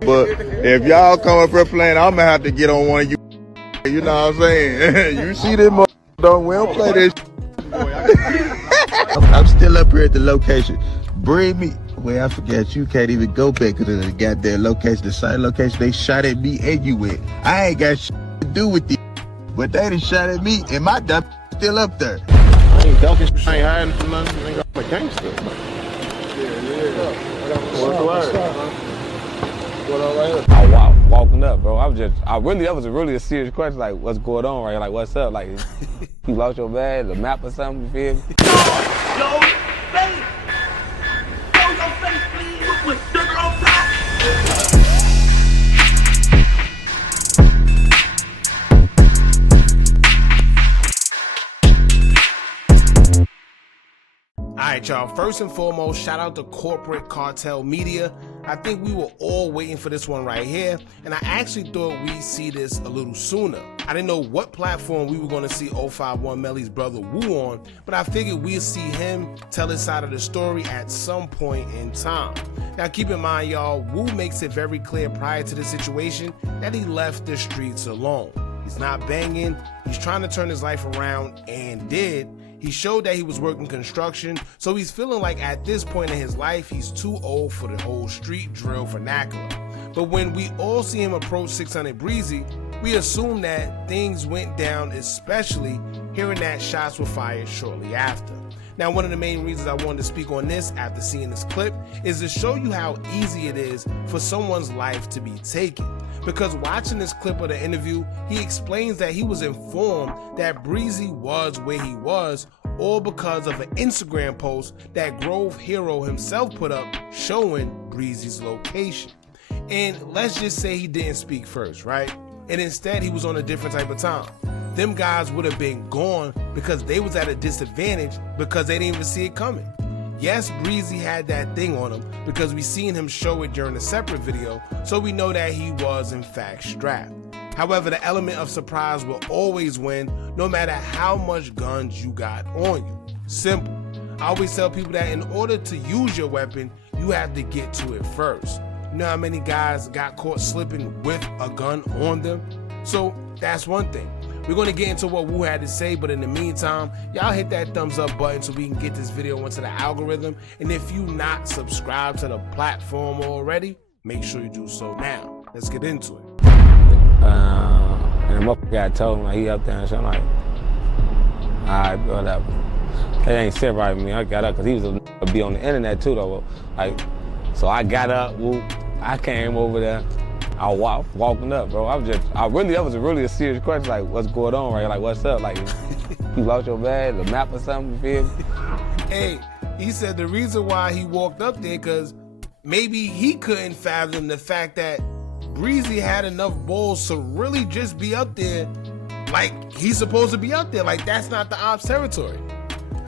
but if y'all come up here playing, I'm gonna have to get on one of you. You know what I'm saying? You see this don't we don't play this. I'm still up here at the location. Bring me. Well, I forget you can't even go back to the goddamn location, the same location they shot at me and you with. I ain't got shit to do with this, but they done shot at me and my dumb still up there. I ain't ducking, I ain't hiding from nothing. I ain't got a gangster. What's the word? What up right here? I walking up, bro. That was really a serious question. Like, what's going on right here? Like, what's up? Like, you lost your bag, the map or something, you feel me? Yo, face! Show your face, please, with sugar on top! Alright, y'all, first and foremost, shout out to Corporate Cartel Media. I think we were all waiting for this one right here, and I actually thought we'd see this a little sooner. I didn't know what platform we were going to see 051 Melly's brother Woo on, but I figured we'd see him tell his side of the story at some point in time. Now keep in mind, y'all, Woo makes it very clear prior to the situation that he left the streets alone. He's not banging, he's trying to turn his life around, and did. He showed that he was working construction, so he's feeling like at this point in his life, he's too old for the whole street drill vernacular. But when we all see him approach 600 Breezy, we assume that things went down, especially hearing that shots were fired shortly after. Now, one of the main reasons I wanted to speak on this after seeing this clip is to show you how easy it is for someone's life to be taken. Because watching this clip of the interview, he explains that he was informed that Breezy was where he was, all because of an Instagram post that Grove Hero himself put up showing Breezy's location. And let's just say he didn't speak first, right? And instead he was on a different type of time. Them guys would have been gone because they was at a disadvantage because they didn't even see it coming. Yes, Breezy had that thing on him because we seen him show it during a separate video, so we know that he was in fact strapped. However, the element of surprise will always win no matter how much guns you got on you. Simple. I always tell people that in order to use your weapon, you have to get to it first. You know how many guys got caught slipping with a gun on them? So that's one thing. We're going to get into what Woo had to say, but in the meantime, y'all hit that thumbs up button so we can get this video into the algorithm. And if you not subscribed to the platform already, make sure you do so now. Let's get into it. And the motherfucker guy told him, like, he up there and shit. I'm like, alright, whatever. That ain't sit right with me. I got up because he was a be on the internet too, though. Like, so I got up, Woo. I came over there. I walking up, bro. That was really a serious question. Like, what's going on right here? Like, what's up? Like, you lost your bag, the map or something, you feel me? Hey, he said the reason why he walked up there because maybe he couldn't fathom the fact that Breezy had enough balls to really just be up there like he's supposed to be up there. Like, that's not the ops territory,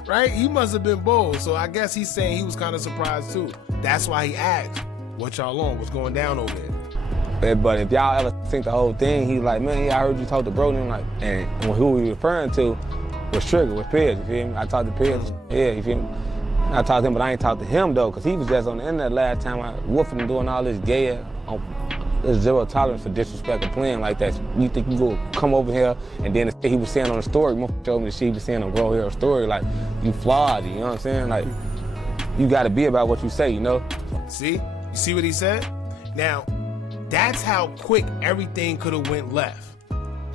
right? He must have been bold. So I guess he's saying he was kind of surprised too. That's why he asked, what y'all on? What's going down over there? But if y'all ever think the whole thing, he was like, man, yeah, I heard you talk to bro. And I'm like, and who he was referring to was Trigger, was Pez, you feel me? I talked to Pez, yeah, you feel me? I talked to him, but I ain't talked to him though, because he was just on the internet last time, woofing and doing all this gay, there's zero tolerance for disrespect or playing like that. You think you go come over here and then the shit he was saying on the story, motherfucker told me the shit he was saying on Grow Hero story, like, you flawed, you know what I'm saying? Like, you gotta be about what you say, you know? See? You see what he said? Now, that's how quick everything could have went left.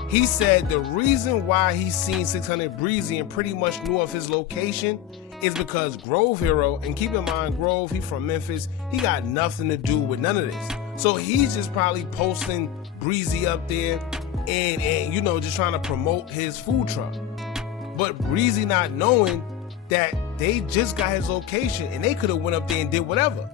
He said the reason why he's seen 600 Breezy and pretty much knew of his location is because Grove Hero, and keep in mind Grove, he from Memphis, he got nothing to do with none of this. So he's just probably posting Breezy up there and you know, just trying to promote his food truck. But Breezy not knowing that they just got his location and they could have went up there and did whatever.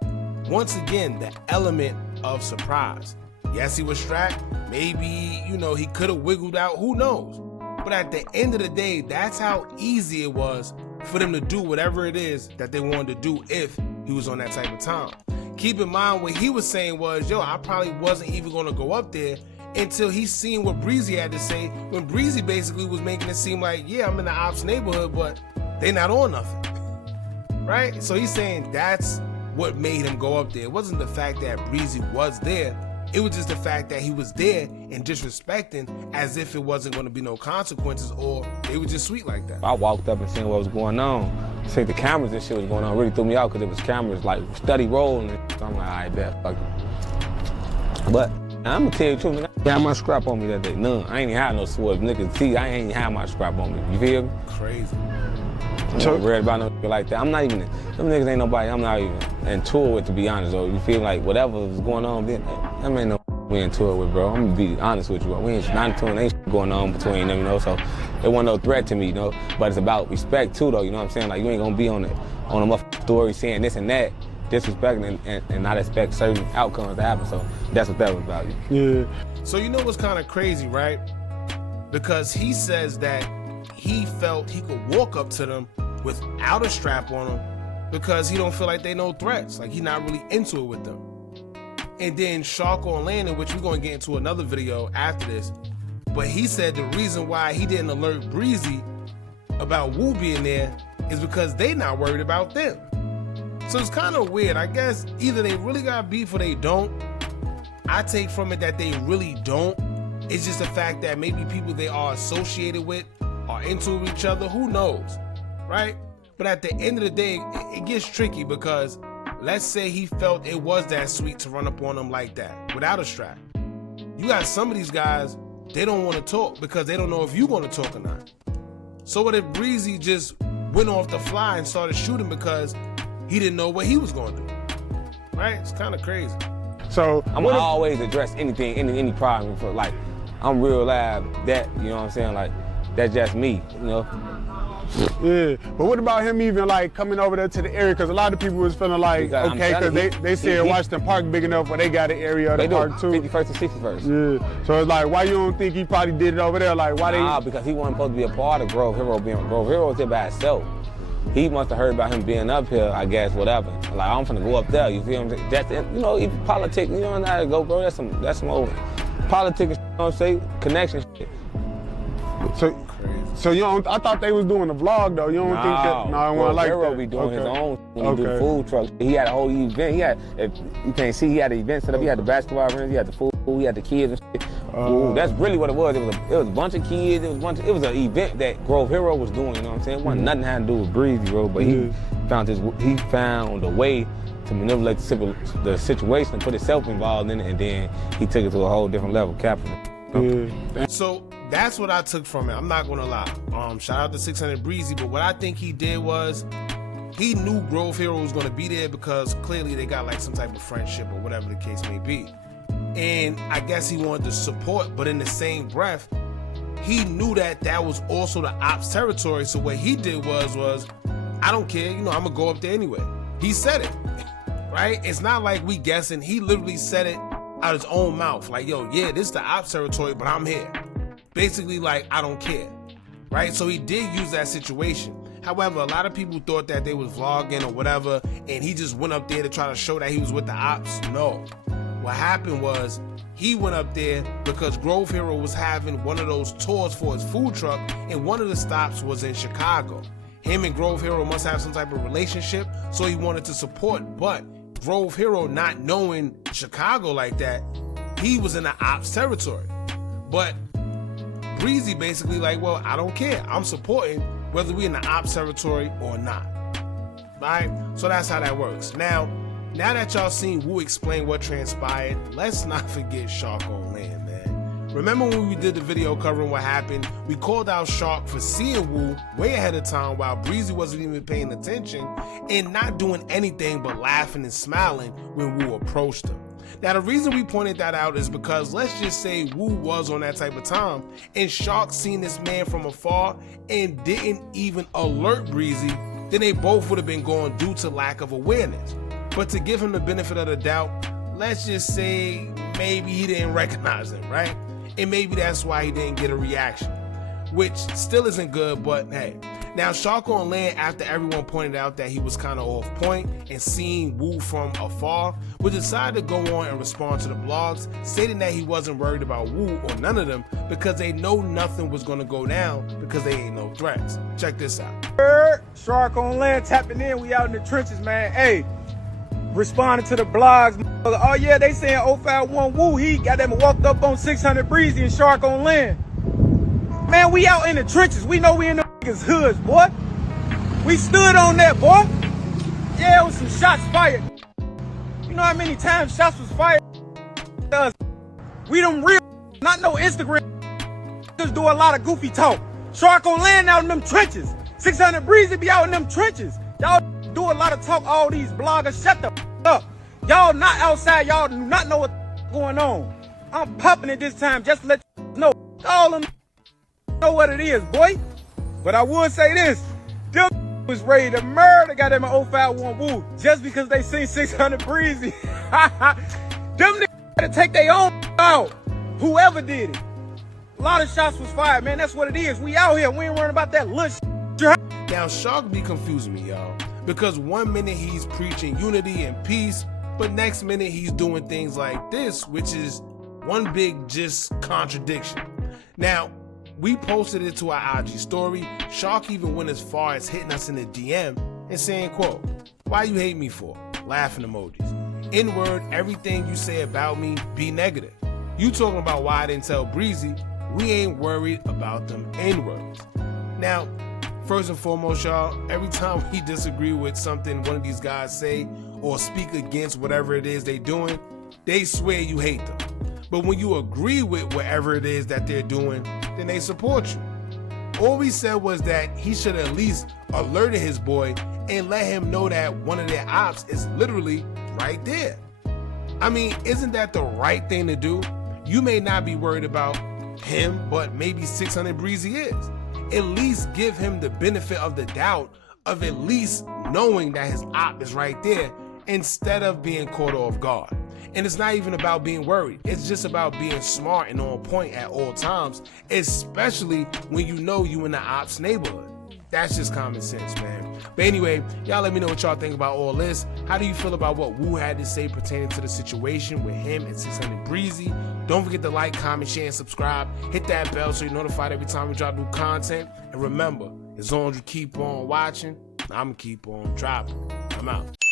Once again, the element of surprise. Yes, he was strapped. Maybe, you know, he could have wiggled out. Who knows? But at the end of the day, that's how easy it was for them to do whatever it is that they wanted to do if he was on that type of time. Keep in mind what he was saying was, yo, I probably wasn't even going to go up there until he seen what Breezy had to say, when Breezy basically was making it seem like, yeah, I'm in the ops neighborhood, but they not on nothing, right? So he's saying that's what made him go up there. It wasn't the fact that Breezy was there, It was just the fact that he was there and disrespecting as if it wasn't going to be no consequences, or they were just sweet like that. I walked up and seen what was going on. See the cameras and shit was going on. Really threw me out because it was cameras like steady rolling. So I'm like, all right, bet, fuck it. But I'm gonna tell you the truth, nigga, I ain't had my scrap on me that day. None. I ain't even had no sword. Niggas see, I ain't even had my scrap on me. You feel me? Crazy. I'm not worried about no shit like that. I'm not even, them niggas ain't nobody I'm not even in tour with, to be honest, though. You feel like whatever was going on, then them ain't no we in tour with, bro. I'm gonna be honest with you. We ain't not in tour, ain't shit going on between them, you know, so it wasn't no threat to me, you know. But it's about respect too, though, you know what I'm saying? Like, you ain't gonna be on a motherfucking story saying this and that, disrespecting and not expect certain outcomes to happen. So that's what that was about. Yeah. So you know what's kind of crazy, right? Because he says that he felt he could walk up to them without a strap on him because he don't feel like they no threats. Like, he's not really into it with them. And then Shark on Landing, which we're going to get into another video after this, but he said the reason why he didn't alert Breezy about Wu being there is because they not worried about them. So it's kind of weird. I guess either they really got beef or they don't. I take from it that they really don't. It's just the fact that maybe people they are associated with are into each other. Who knows, right? But at the end of the day, it gets tricky because let's say he felt it was that sweet to run up on him like that without a strap. You got some of these guys, they don't want to talk because they don't know if you're going to talk or not. So what if Breezy just went off the fly and started shooting because he didn't know what he was going to do, right? It's kind of crazy. So I'm gonna always address anything, any problem. For like, I'm real live. That, you know what I'm saying? Like, that's just me, you know. Yeah, but what about him even like coming over there to the area? Because a lot of people was feeling like, okay, because they said Washington Park big enough where they got an area of the park too. 51st and 61st. Yeah, so it's like, why you don't think he probably did it over there? Like, why Nah, because he wasn't supposed to be a part of Grove Hero being Grove Hero was there by itself. He must have heard about him being up here, I guess, whatever. Like, I'm finna go up there, you feel me? That's, you know, even politics, you know how to go, bro. That's some old politics, you know what I'm saying? Connection shit. So you don't, I thought they was doing a vlog though. You don't think that? No, I want like Hero that. be doing his own when he do food trucks. He had a whole event. He had, if you can't see, he had an event set up. He had the basketball rims, he had the food, he had the kids and shit. That's really what it was. It was a bunch of kids. It was an event that Grove Hero was doing. You know what I'm saying? It wasn't nothing had to do with Breezy, bro. But he found a way to manipulate the situation and put himself involved in it, and then he took it to a whole different level, capturing it. So that's what I took from it. I'm not gonna lie. Shout out to 600 Breezy, but what I think he did was he knew Grove Hero was gonna be there because clearly they got like some type of friendship or whatever the case may be. And I guess he wanted to support, but in the same breath, he knew that that was also the ops territory. So what he did was I don't care, you know, I'm gonna go up there anyway. He said it, right? It's not like we guessing. He literally said it out his own mouth. Like, yo, yeah, this is the ops territory, but I'm here. Basically, like, I don't care, right? So he did use that situation. However, a lot of people thought that they was vlogging or whatever, and he just went up there to try to show that he was with the ops. No. What happened was he went up there because Grove Hero was having one of those tours for his food truck, and one of the stops was in Chicago. Him and Grove Hero must have some type of relationship, so he wanted to support. But Grove Hero, not knowing Chicago like that, he was in the ops territory. But Breezy basically like, well, I don't care. I'm supporting whether we in the ops territory or not. Right? So that's how that works. Now that y'all seen Wu explain what transpired, let's not forget Shark on Land, man. Remember when we did the video covering what happened, we called out Shark for seeing Wu way ahead of time while Breezy wasn't even paying attention and not doing anything but laughing and smiling when Wu approached him. Now the reason we pointed that out is because let's just say Wu was on that type of time and Shark seen this man from afar and didn't even alert Breezy, then they both would have been gone due to lack of awareness. But to give him the benefit of the doubt, let's just say maybe he didn't recognize him, right? And maybe that's why he didn't get a reaction, which still isn't good, but hey. Now Shark on Land, after everyone pointed out that he was kind of off point and seeing Wu from afar, would decide to go on and respond to the blogs, stating that he wasn't worried about Wu or none of them because they know nothing was going to go down because they ain't no threats. Check this out. Shark on Land tapping in. We out in the trenches, man. Hey, responding to the blogs. Oh yeah, they saying 051 Woo. He got them walked up on 600 Breezy and Shark on land. Man, we out in the trenches. We know we in the niggas' hoods, boy. We stood on that, boy. Yeah, it was some shots fired. You know how many times shots was fired? We them real, not no Instagram. Just do a lot of goofy talk. Shark on land out in them trenches. 600 Breezy be out in them trenches. Y'all do a lot of talk, all these bloggers. Shut the up. Y'all not outside. Y'all do not know what's going on. I'm popping it this time just to let you know. All them know what it is, boy. But I would say this. Them was ready to murder goddamn 051 Woo just because they seen 600 Breezy. Them niggas had to take their own out. Whoever did it. A lot of shots was fired, man. That's what it is. We out here. We ain't worrying about that little shit. Now, Shark be confusing me, y'all. Because one minute he's preaching unity and peace, but next minute he's doing things like this, which is one big just contradiction. Now, we posted it to our IG story. Shark even went as far as hitting us in the DM and saying, quote, "Why you hate me for?" Laughing emojis. N-word, everything you say about me, be negative. You talking about why I didn't tell Breezy, we ain't worried about them N-words. Now, first and foremost, y'all, every time we disagree with something one of these guys say or speak against whatever it is they doing, they swear you hate them. But when you agree with whatever it is that they're doing, then they support you. All we said was that he should at least alerted his boy and let him know that one of their ops is literally right there. I mean, isn't that the right thing to do? You may not be worried about him, but maybe 600 Breezy is. At least give him the benefit of the doubt of at least knowing that his op is right there instead of being caught off guard. And it's not even about being worried. It's just about being smart and on point at all times, especially when you know you in the ops neighborhood. That's just common sense, man. But anyway, y'all let me know what y'all think about all this. How do you feel about what Woo had to say pertaining to the situation with him and 600 Breezy? Don't forget to like, comment, share, and subscribe. Hit that bell so you're notified every time we drop new content. And remember, as long as you keep on watching, I'm going to keep on dropping. I'm out.